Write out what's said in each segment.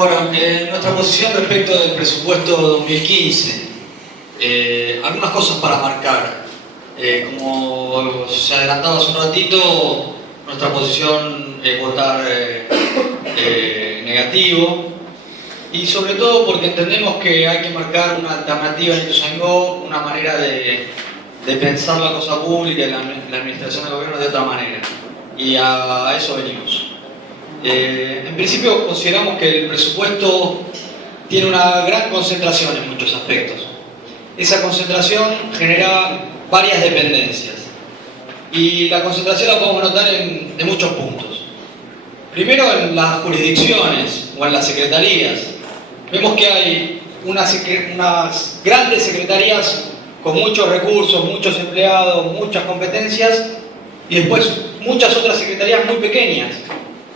Bueno, nuestra posición respecto del presupuesto 2015, algunas cosas para marcar. Como se adelantaba hace un ratito, nuestra posición es votar negativo, y sobre todo porque entendemos que hay que marcar una alternativa en Ituzaingó, una manera de pensar la cosa pública y la administración del gobierno de otra manera, y a eso venimos. En principio consideramos que el presupuesto tiene una gran concentración en muchos aspectos. Esa concentración genera varias dependencias, y la concentración la podemos notar en muchos puntos. Primero, en las jurisdicciones o en las secretarías. Vemos que hay unas grandes secretarías con muchos recursos, muchos empleados, muchas competencias, y después muchas otras secretarías muy pequeñas,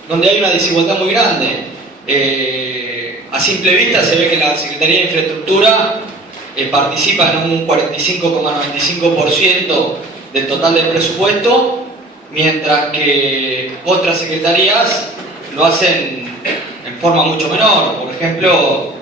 donde hay una desigualdad muy grande. A simple vista se ve que la Secretaría de Infraestructura participa en un 45,95% del total del presupuesto, mientras que otras secretarías lo hacen en forma mucho menor. Por ejemplo,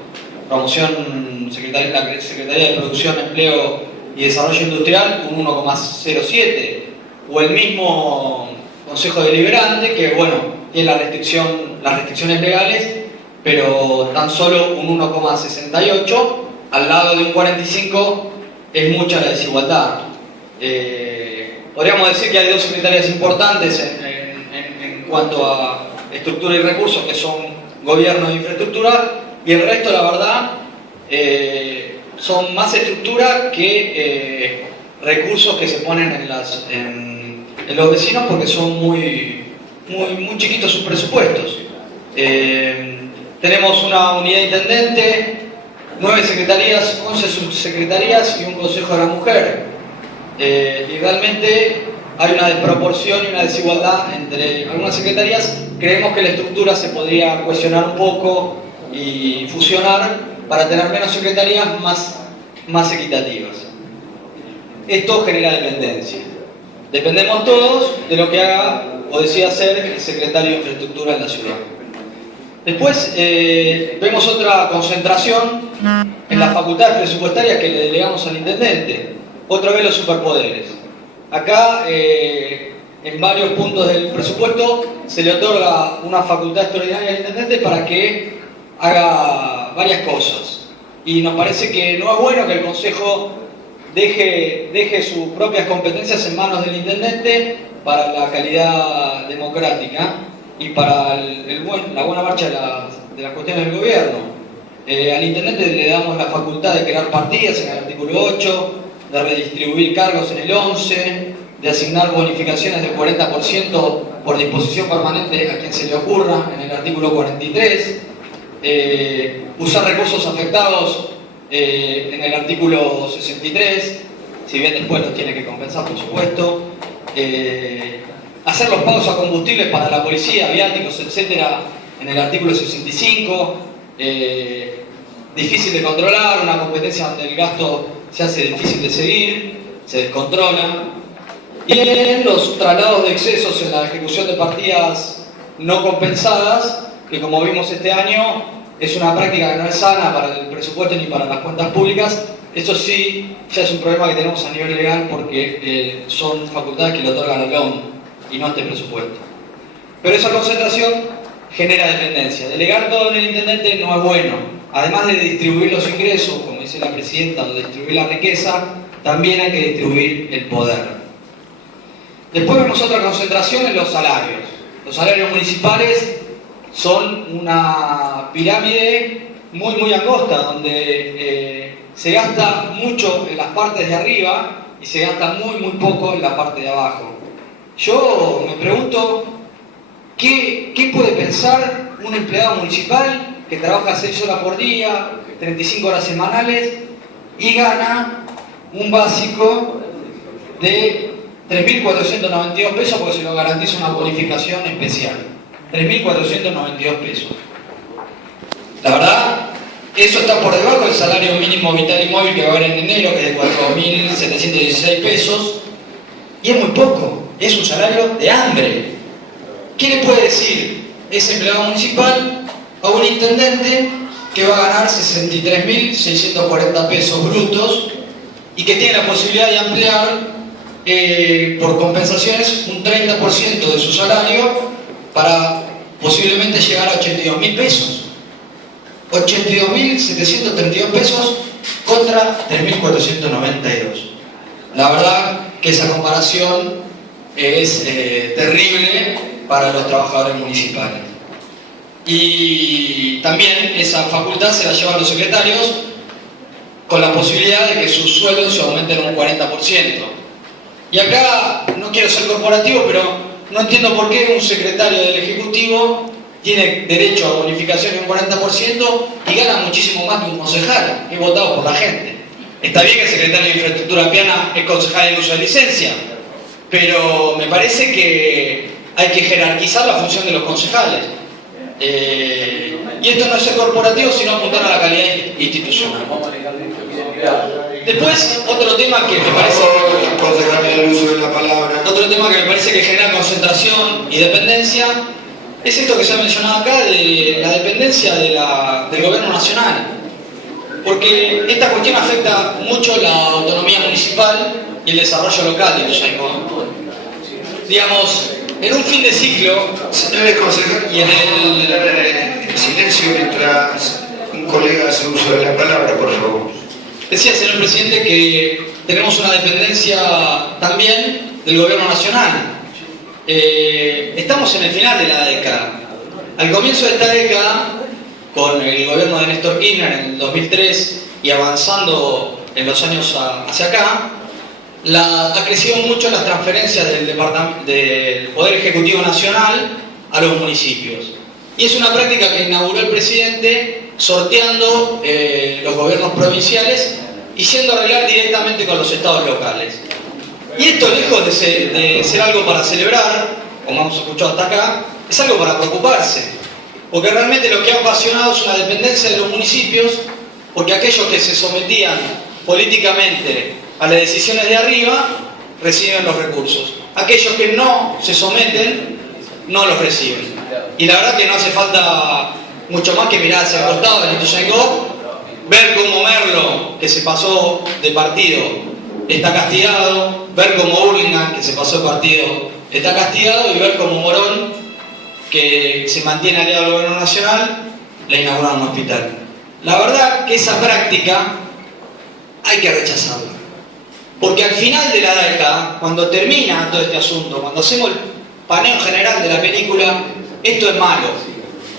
promoción, la Secretaría de Producción, Empleo y Desarrollo Industrial, un 1,07%, o el mismo Consejo Deliberante, que bueno, tiene las restricciones legales, pero tan solo un 1,68%, al lado de un 45%, es mucha la desigualdad. Podríamos decir que hay dos secretarías importantes en cuanto a estructura y recursos, que son Gobierno e Infraestructura, y el resto, la verdad, son más estructura que recursos que se ponen en los vecinos, porque son muy chiquitos sus presupuestos. Tenemos una unidad de intendente, 9 secretarías, 11 subsecretarías y un consejo de la mujer. Y realmente hay una desproporción y una desigualdad entre algunas secretarías. Creemos que la estructura se podría cohesionar un poco y fusionar para tener menos secretarías más equitativas. Esto genera dependencia. Dependemos todos de lo que haga o decida hacer el secretario de Infraestructura en la ciudad. Después vemos otra concentración en las facultades presupuestarias que le delegamos al intendente. Otra vez los superpoderes. Acá, en varios puntos del presupuesto, se le otorga una facultad extraordinaria al intendente para que haga varias cosas. Y nos parece que no es bueno que el Consejo deje sus propias competencias en manos del intendente para la calidad democrática y para la buena marcha de las cuestiones del gobierno. Al intendente le damos la facultad de crear partidas en el artículo 8, de redistribuir cargos en el 11, de asignar bonificaciones del 40% por disposición permanente a quien se le ocurra en el artículo 43, usar recursos afectados en el artículo 63, si bien después los tiene que compensar, por supuesto, hacer los pagos a combustibles para la policía, viáticos, etcétera, en el artículo 65, difícil de controlar, una competencia donde el gasto se hace difícil de seguir, se descontrola. Y en los traslados de excesos en la ejecución de partidas no compensadas, que como vimos este año es una práctica que no es sana para el presupuesto ni para las cuentas públicas. Eso sí, ya es un problema que tenemos a nivel legal, porque son facultades que le otorgan al ON y no este presupuesto. Pero esa concentración genera dependencia. Delegar todo en el intendente no es bueno. Además de distribuir los ingresos, como dice la presidenta, o distribuir la riqueza, también hay que distribuir el poder. Después vemos otra concentración en los salarios. Los salarios municipales son una pirámide muy angosta, donde se gasta mucho en las partes de arriba y se gasta muy poco en la parte de abajo. Yo me pregunto, ¿qué puede pensar un empleado municipal que trabaja 6 horas por día, 35 horas semanales y gana un básico de 3.492 pesos porque se lo garantiza una bonificación especial? 3.492 pesos. La verdad, eso está por debajo del salario mínimo vital y móvil que va a haber en enero, que es de 4.716 pesos, y es muy poco, es un salario de hambre. ¿Qué le puede decir ese empleado municipal a un intendente que va a ganar 63.640 pesos brutos y que tiene la posibilidad de ampliar por compensaciones un 30% de su salario para posiblemente llegar a 82.000 pesos. 82.732 pesos contra 3.492. La verdad que esa comparación es terrible para los trabajadores municipales. Y también esa facultad se la llevan los secretarios con la posibilidad de que sus sueldos se aumenten un 40%. Y acá, no quiero ser corporativo, pero no entiendo por qué un secretario del Ejecutivo tiene derecho a bonificación de un 40% y gana muchísimo más que un concejal, que es votado por la gente. Está bien que el secretario de Infraestructura Piana es concejal en uso de licencia, pero me parece que hay que jerarquizar la función de los concejales. Y esto no es ser corporativo, sino apuntar a la calidad institucional. Después, otro tema que me parece... Otro tema que me parece que genera concentración y dependencia es esto que se ha mencionado acá de la dependencia del gobierno nacional. Porque esta cuestión afecta mucho la autonomía municipal y el desarrollo local de Ituzaingó. Digamos, en un fin de ciclo... Señores consejeros, y en el silencio mientras un colega hace uso de la palabra, por favor. Decía, señor presidente, que tenemos una dependencia también del gobierno nacional. Estamos en el final de la década. Al comienzo de esta década, con el gobierno de Néstor Kirchner en el 2003 y avanzando en los años hacia acá, ha crecido mucho las transferencias del Poder Ejecutivo Nacional a los municipios. Y es una práctica que inauguró el presidente sorteando los gobiernos provinciales y yendo a arreglar directamente con los estados locales. Y esto, lejos de ser algo para celebrar, como hemos escuchado hasta acá, es algo para preocuparse. Porque realmente lo que ha ocasionado es una dependencia de los municipios, porque aquellos que se sometían políticamente a las decisiones de arriba reciben los recursos. Aquellos que no se someten no los reciben. Y la verdad que no hace falta mucho más que mirar hacia el costado de Ituzaingó, ver cómo Merlo, que se pasó de partido, está castigado, ver cómo Hurlingham, que se pasó de partido, está castigado, y ver cómo Morón, que se mantiene aliado al gobierno nacional, le inauguraron un hospital. La verdad que esa práctica hay que rechazarla. Porque al final de la década, cuando termina todo este asunto, cuando hacemos el paneo general de la película, esto es malo.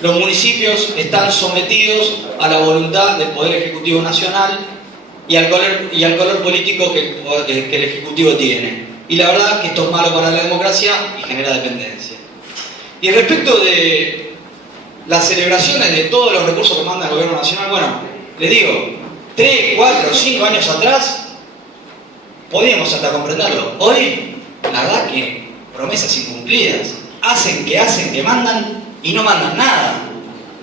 Los municipios están sometidos a la voluntad del Poder Ejecutivo Nacional y al color político que el Ejecutivo tiene. Y la verdad que esto es malo para la democracia y genera dependencia. Y respecto de las celebraciones de todos los recursos que manda el Gobierno Nacional, bueno, les digo, 3, 4, 5 años atrás podíamos hasta comprenderlo. Hoy, la verdad que promesas incumplidas, hacen que mandan y no mandan nada.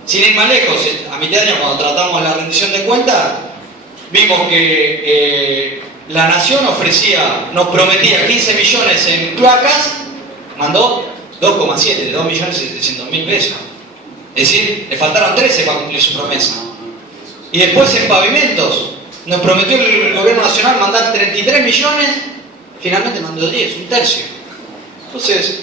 Sin ir más lejos, a mitad de año cuando tratamos la rendición de cuentas, vimos que la Nación nos prometía 15 millones en cloacas, mandó 2,7, de 2.700.000 pesos. Es decir, le faltaron 13 para cumplir su promesa. Y después en pavimentos, nos prometió el Gobierno Nacional mandar 33 millones, finalmente mandó 10, un tercio. Entonces,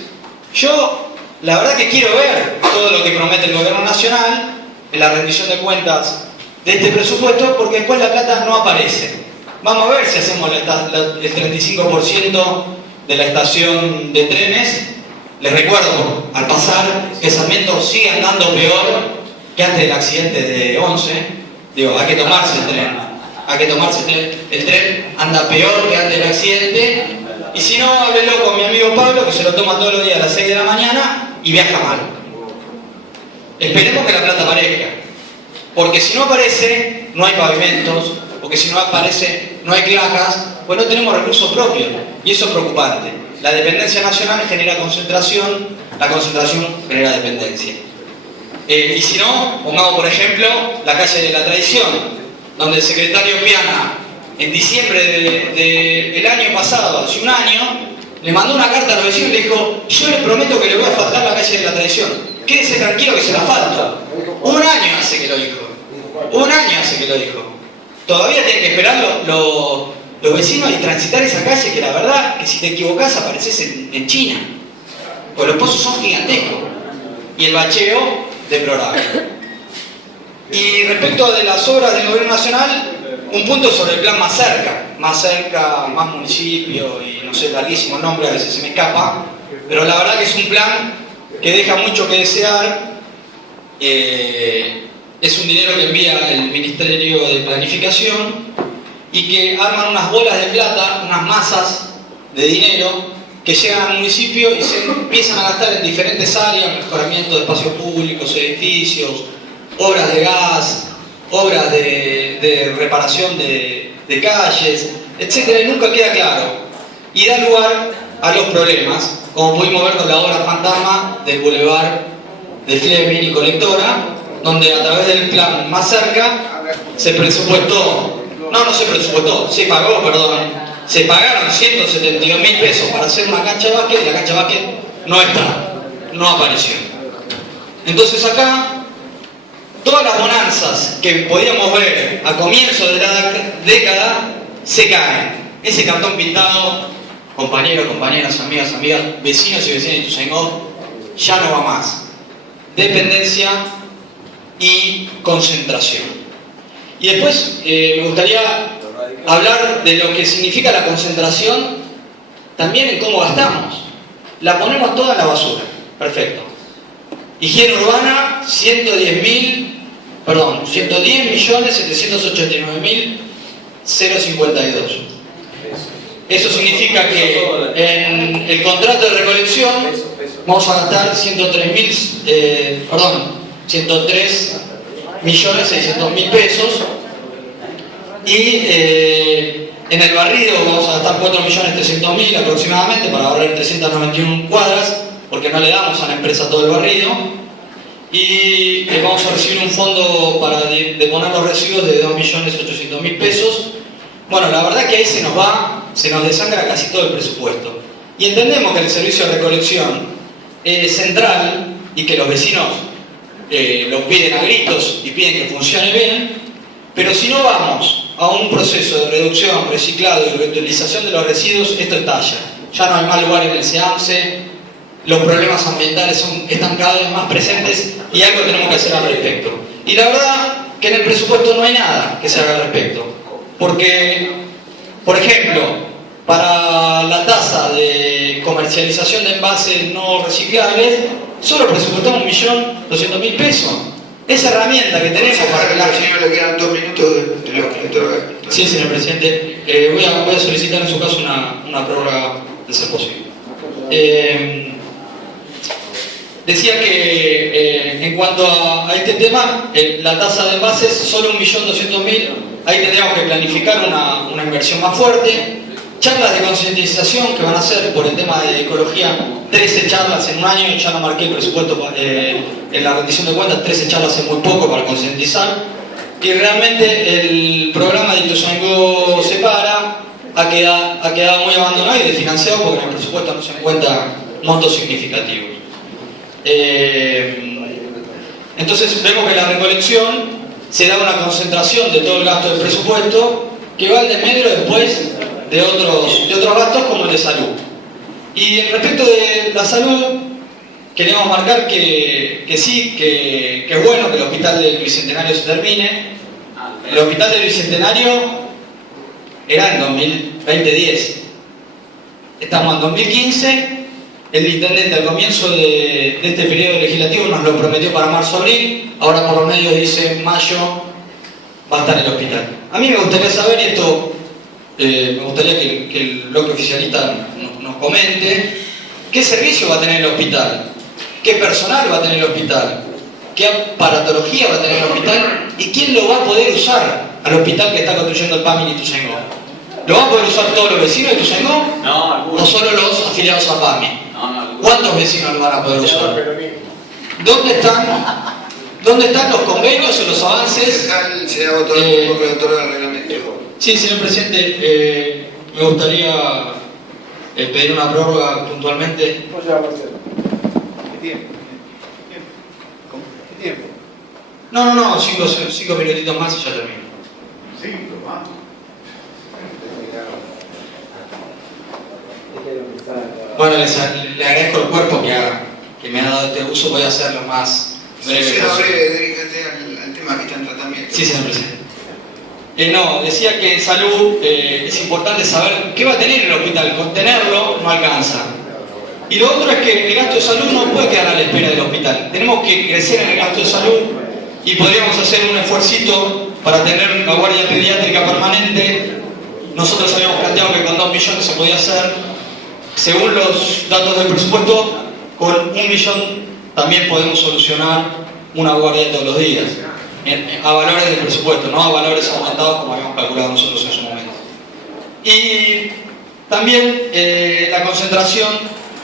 yo la verdad que quiero ver todo lo que promete el Gobierno Nacional en la rendición de cuentas de este presupuesto, porque después la plata no aparece. Vamos a ver si hacemos el 35% de la estación de trenes. Les recuerdo, al pasar, que Sarmiento sigue andando peor que antes del accidente de 11. Digo, hay que tomarse el tren. Hay que tomarse el tren, anda peor que antes del accidente. Y si no, háblelo con mi amigo Pablo, que se lo toma todos los días a las 6 de la mañana y viaja mal. Esperemos que la plata aparezca. Porque si no aparece, no hay pavimentos. Porque si no aparece, no hay cloacas. Pues no tenemos recursos propios. Y eso es preocupante. La dependencia nacional genera concentración, la concentración genera dependencia. Y si no, pongamos por ejemplo la calle de la Tradición, donde el secretario Piana, en diciembre del año pasado, hace un año, le mandó una carta a los vecinos y le dijo: yo les prometo que le voy a asfaltar la calle de la Tradición. quédese tranquilo que se la falta. Un año hace que lo dijo. Un año hace que lo dijo. Todavía tienen que esperar los vecinos y transitar esa calle que la verdad que si te equivocás apareces en China. Pues los pozos son gigantescos. Y el bacheo deplorable. Y respecto de las obras del gobierno nacional, un punto sobre el plan Más Cerca, más municipio y no sé, larguísimo nombre, a veces se me escapa, pero la verdad que es un plan que deja mucho que desear. Es un dinero que envía el Ministerio de Planificación y que arman unas bolas de plata, unas masas de dinero que llegan al municipio y se empiezan a gastar en diferentes áreas: mejoramiento de espacios públicos, edificios, obras de gas, obras de reparación de calles, etc. Y nunca queda claro. Y da lugar a los problemas, como pudimos ver con la obra fantasma del Boulevard de Fleming y Colectora, donde a través del plan Más Cerca se presupuestó, se pagó, perdón, se pagaron 172.000 pesos para hacer una cancha de básquet y la cancha de básquet no está, no apareció. Entonces acá, todas las bonanzas que podíamos ver a comienzos de la década se caen. Ese cartón pintado, compañeros, compañeras, amigas, vecinos y vecinas de Ituzaingó, ya no va más. Dependencia y concentración. Y después me gustaría hablar de lo que significa la concentración también en cómo gastamos. La ponemos toda en la basura. Perfecto. Higiene urbana, 110.789.052. Eso significa que en el contrato de recolección vamos a gastar 103.600.000 pesos. Y en el barrido vamos a gastar 4.300.000 aproximadamente para ahorrar 391 cuadras, porque no le damos a la empresa todo el barrido. Y vamos a recibir un fondo para deponer los residuos de 2.800.000 pesos. Bueno, la verdad que ahí se nos desangra casi todo el presupuesto. Y entendemos que el servicio de recolección es central y que los vecinos lo piden a gritos y piden que funcione bien, pero si no vamos a un proceso de reducción, reciclado y reutilización de los residuos, esto estalla. Ya no hay más lugar en el SEAMSE, los problemas ambientales están cada vez más presentes y algo tenemos que hacer al respecto. Y la verdad que en el presupuesto no hay nada que se haga al respecto. Porque, por ejemplo, para la tasa de comercialización de envases no reciclables, solo presupuestamos 1.200.000 pesos. Esa herramienta que tenemos para que la... Señor, le quedan 2 minutos de lo que le toca. Sí, señor presidente. Voy a solicitar en su caso una prórroga de ser posible. Decía que en cuanto a este tema, la tasa de envases, solo 1.200.000, ahí tendríamos que planificar una inversión más fuerte. Charlas de concientización que van a hacer por el tema de ecología, 13 charlas en un año, ya no marqué el presupuesto en la rendición de cuentas, 13 charlas es muy poco para concientizar. Y realmente el programa de Ituzaingó Separa ha quedado muy abandonado y desfinanciado porque en el presupuesto no se encuentran montos significativos. Entonces vemos que en la recolección se da una concentración de todo el gasto del presupuesto que va al desmedro después de otros gastos como el de salud. Y respecto de la salud, queremos marcar que sí, que es bueno que el hospital del Bicentenario se termine. El hospital del Bicentenario era en 2010. Estamos en 2015. El intendente al comienzo de este periodo legislativo nos lo prometió para marzo-abril. Ahora por los medios dice mayo va a estar el hospital. A mí me gustaría saber, y esto me gustaría que el bloque oficialista nos comente, qué servicio va a tener el hospital, qué personal va a tener el hospital, qué aparatología va a tener el hospital y quién lo va a poder usar al hospital que está construyendo el PAMI en Ituzaingó. ¿Lo van a poder usar todos los vecinos de Ituzaingó? No, algunos. ¿O solo los afiliados a PAMI? No, ¿Cuántos vecinos lo van a poder usar? ¿Dónde están los convenios o los avances? Se ha votado un poco de autor del reglamento. Sí, señor presidente, me gustaría pedir una prórroga puntualmente. No, 5 minutitos más y ya termino. 5 más. Bueno, le agradezco el cuerpo que me ha dado este uso, voy a hacerlo más breve. Sí, dedícate al tema que está en tratamiento. Sí, señor presidente. No, decía que en salud es importante saber qué va a tener el hospital. Con tenerlo no alcanza. Y lo otro es que el gasto de salud no puede quedar a la espera del hospital. Tenemos que crecer en el gasto de salud y podríamos hacer un esfuercito para tener una guardia pediátrica permanente. Nosotros habíamos planteado que con 2 millones se podía hacer. Según los datos del presupuesto, con 1 millón también podemos solucionar una guardia todos los días. A valores del presupuesto, no a valores aumentados como habíamos calculado nosotros en su momento. Y también la concentración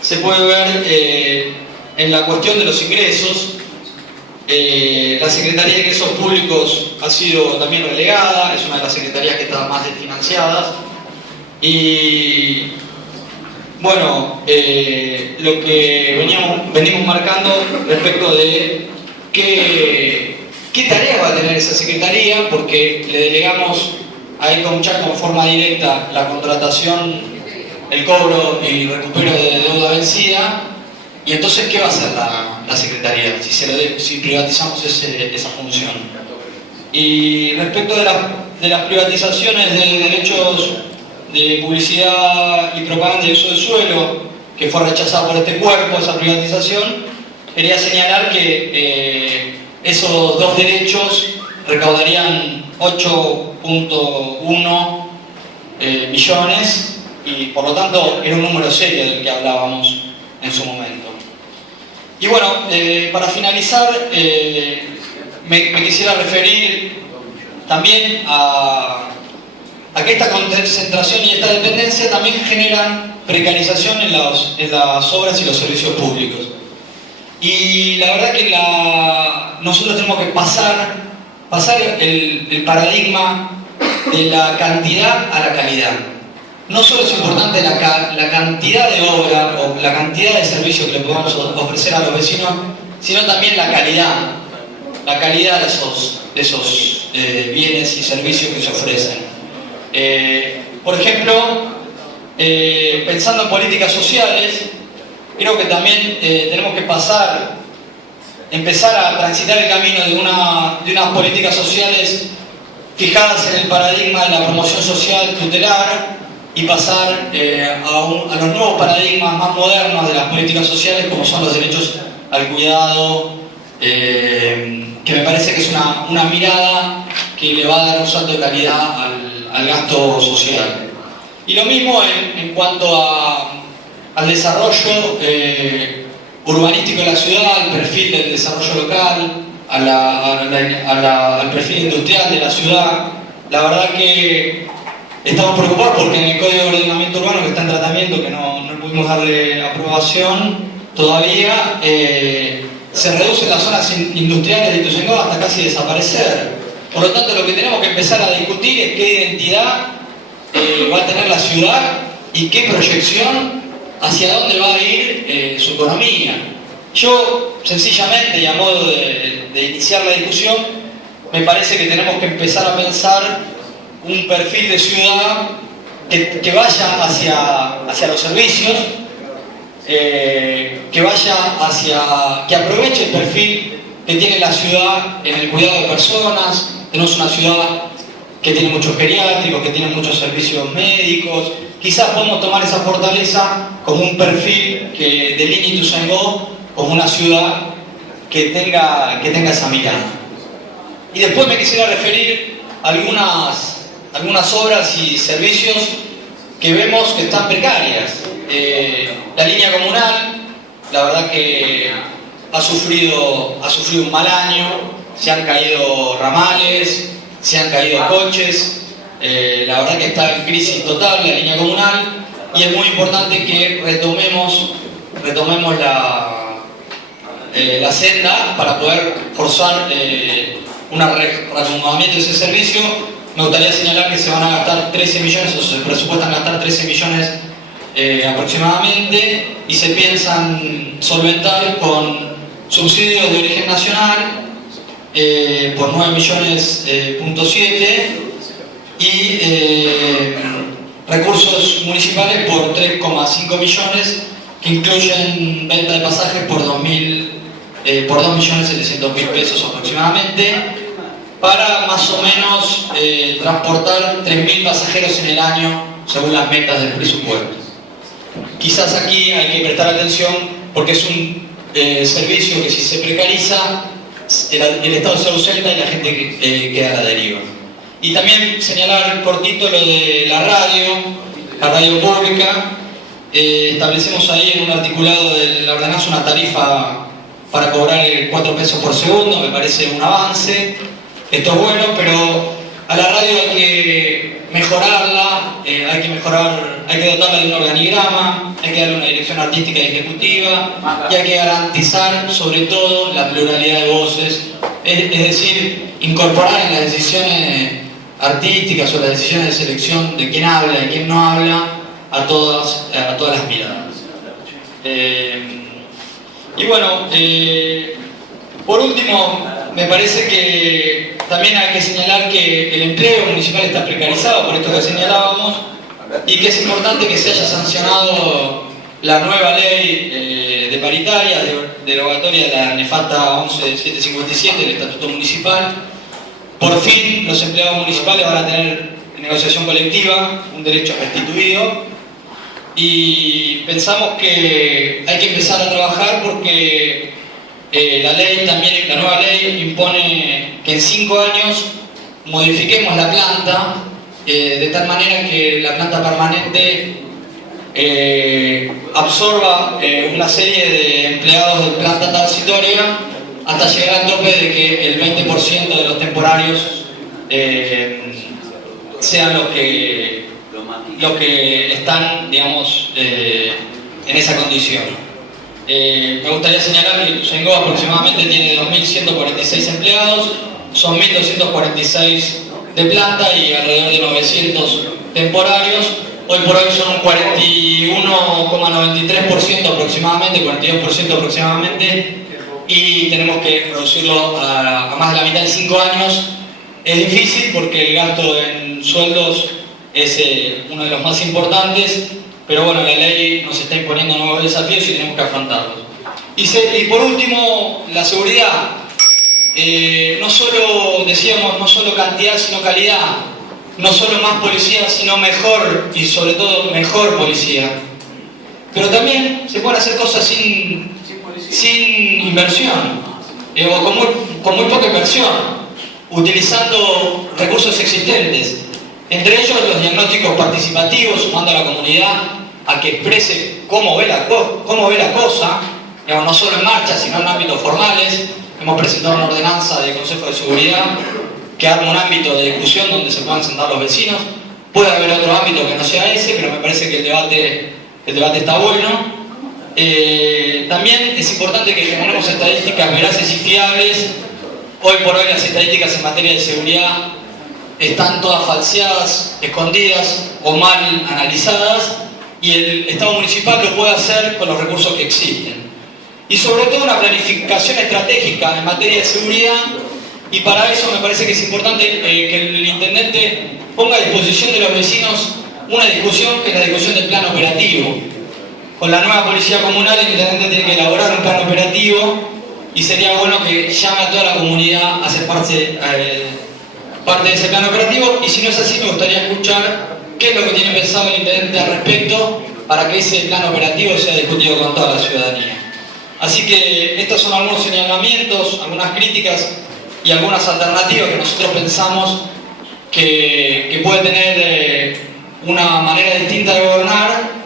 se puede ver en la cuestión de los ingresos. La Secretaría de Ingresos Públicos ha sido también relegada, es una de las secretarías que está más desfinanciadas. Y bueno, lo que venimos marcando respecto de ¿qué tarea va a tener esa secretaría? Porque le delegamos a Ecomchar como forma directa la contratación, el cobro y recupero de deuda vencida. Y entonces, ¿qué va a hacer la secretaría si privatizamos esa función? Y respecto de las privatizaciones de derechos de publicidad y propaganda y uso del suelo, que fue rechazada por este cuerpo, esa privatización, quería señalar que esos 2 derechos recaudarían 8.1 millones y por lo tanto era un número serio del que hablábamos en su momento. Y bueno, para finalizar, me quisiera referir también a que esta concentración y esta dependencia también generan precarización en las obras y los servicios públicos. Y la verdad que nosotros tenemos que pasar el paradigma de la cantidad a la calidad. No solo es importante la cantidad de obra o la cantidad de servicios que le podemos ofrecer a los vecinos, sino también la calidad de esos bienes y servicios que se ofrecen. Por ejemplo, pensando en políticas sociales, creo que también tenemos que empezar a transitar el camino de unas políticas sociales fijadas en el paradigma de la promoción social tutelar y pasar a los nuevos paradigmas más modernos de las políticas sociales, como son los derechos al cuidado, que me parece que es una mirada que le va a dar un salto de calidad al gasto social. Y lo mismo en cuanto al desarrollo urbanístico de la ciudad, al perfil del desarrollo local, al perfil industrial de la ciudad. La verdad que estamos preocupados porque en el Código de Ordenamiento Urbano que está en tratamiento, que no pudimos darle aprobación todavía, se reducen las zonas industriales de Ituzaingó hasta casi desaparecer. Por lo tanto, lo que tenemos que empezar a discutir es qué identidad va a tener la ciudad y qué proyección, hacia dónde va a ir su economía. Yo, sencillamente, y a modo de iniciar la discusión, me parece que tenemos que empezar a pensar un perfil de ciudad que vaya hacia los servicios, que aproveche el perfil que tiene la ciudad en el cuidado de personas. Tenemos una ciudad que tiene muchos geriátricos, que tiene muchos servicios médicos. Quizás podemos tomar esa fortaleza como un perfil que delinee Ituzaingó como una ciudad que tenga esa mirada. Y después me quisiera referir a algunas obras y servicios que vemos que están precarias. La línea comunal, la verdad que ha sufrido un mal año, se han caído ramales, se han caído coches, la verdad que está en crisis total la línea comunal y es muy importante que retomemos la senda para poder forzar un reacomodamiento de ese servicio. Me gustaría señalar que se van a gastar 13 millones, o se presupuestan gastar 13 millones aproximadamente, y se piensan solventar con subsidios de origen nacional por 9 millones, y recursos municipales por 3,5 millones, que incluyen venta de pasajes por 2.700.000 pesos aproximadamente, para más o menos transportar 3.000 pasajeros en el año según las metas del presupuesto. Quizás aquí hay que prestar atención porque es un servicio que, si se precariza, el Estado se ausenta y la gente queda a la deriva. Y también señalar cortito lo de la radio pública. Establecemos ahí en un articulado de la ordenanza una tarifa para cobrar 4 pesos por segundo. Me parece un avance. Esto es bueno, pero a la radio hay que mejorarla, hay que dotarla de un organigrama, hay que darle una dirección artística y ejecutiva, y hay que garantizar sobre todo la pluralidad de voces, es decir, incorporar en las decisiones artísticas o las decisiones de selección de quién habla y quién no habla a todas las miradas. Y bueno, por último, me parece que también hay que señalar que el empleo municipal está precarizado, por esto que señalábamos, y que es importante que se haya sancionado la nueva ley de paritaria, derogatoria de la nefasta 11.757 del Estatuto Municipal. Por fin los empleados municipales van a tener negociación colectiva, un derecho restituido, y pensamos que hay que empezar a trabajar porque la nueva ley impone que en 5 años modifiquemos la planta de tal manera que la planta permanente absorba una serie de empleados de planta transitoria hasta llegar al tope de que el 20% de los temporarios sean los que están, digamos, en esa condición. Me gustaría señalar que Ituzaingó aproximadamente tiene 2.146 empleados, son 1.246 de planta y alrededor de 900 temporarios. Hoy por hoy son un 41,93% aproximadamente, 42% aproximadamente, y tenemos que reducirlo a más de la mitad en 5 años. Es difícil porque el gasto en sueldos es uno de los más importantes, pero bueno, la ley nos está imponiendo nuevos desafíos y tenemos que afrontarlos. Y por último, la seguridad. No solo cantidad, sino calidad. No solo más policía, sino mejor, y sobre todo mejor policía. Pero también se pueden hacer cosas sin inversión, o con muy poca inversión, utilizando recursos existentes. Entre ellos los diagnósticos participativos, sumando a la comunidad a que exprese cómo ve la cosa, digamos, no solo en marcha, sino en ámbitos formales. Hemos presentado una ordenanza de Consejo de Seguridad que arma un ámbito de discusión donde se puedan sentar los vecinos. Puede haber otro ámbito que no sea ese, pero me parece que el debate está bueno. También es importante que generemos estadísticas veraces y fiables. Hoy por hoy las estadísticas en materia de seguridad están todas falseadas, escondidas o mal analizadas, y el Estado municipal lo puede hacer con los recursos que existen. Y sobre todo una planificación estratégica en materia de seguridad, y para eso me parece que es importante que el intendente ponga a disposición de los vecinos una discusión que es la discusión del plan operativo. Con la nueva policía comunal el intendente tiene que elaborar un plan operativo y sería bueno que llame a toda la comunidad a ser parte de ese plan operativo, y si no es así me gustaría escuchar qué es lo que tiene pensado el intendente al respecto para que ese plan operativo sea discutido con toda la ciudadanía. Así que estos son algunos señalamientos, algunas críticas y algunas alternativas que nosotros pensamos que puede tener una manera distinta de gobernar,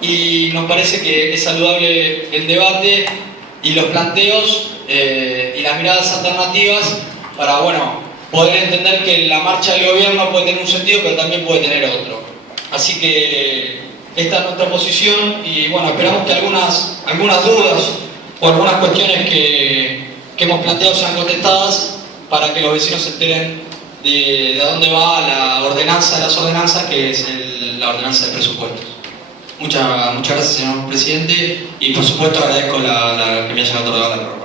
y nos parece que es saludable el debate y los planteos y las miradas alternativas para, bueno, poder entender que la marcha del gobierno puede tener un sentido, pero también puede tener otro. Así que esta es nuestra posición, y bueno, esperamos que algunas dudas o algunas cuestiones que hemos planteado sean contestadas para que los vecinos se enteren de a dónde va la ordenanza de las ordenanzas, que es la ordenanza de presupuestos. Muchas gracias, señor presidente, y por supuesto agradezco que me hayan otorgado la prórroga.